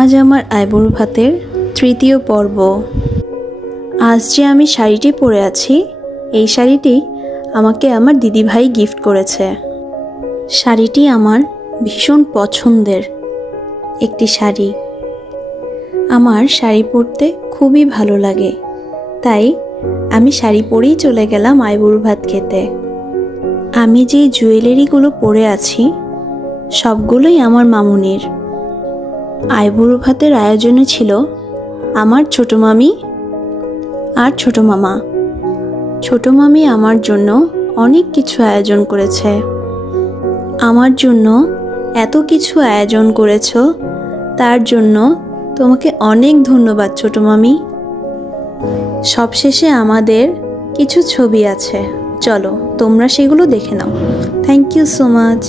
আজ আমার আইবুড়ো ভাতের তৃতীয় পর্ব। আজ যে আমি শাড়িটি পরে আছি, এই শাড়িটি আমাকে আমার দিদিভাই গিফট করেছে। শাড়িটি আমার ভীষণ পছন্দের একটি শাড়ি। আমার শাড়ি পরতে খুবই ভালো লাগে, তাই আমি শাড়ি পরেই চলে গেলাম আইবুড়ো ভাত খেতে। আমি যে জুয়েলারিগুলো পরে আছি সবগুলোই আমার মামুনির। আইবুড়ো ভাতের আয়োজনে ছিল আমার ছোট মামি আর ছোট মামা। ছোট মামি আমার জন্য অনেক কিছু আয়োজন করেছে। আমার জন্য এত কিছু আয়োজন করেছো, তার জন্য তোমাকে অনেক ধন্যবাদ ছোট মামি। সবশেষে আমাদের কিছু ছবি আছে, চলো তোমরা সেগুলো দেখে নাও। Thank you so much.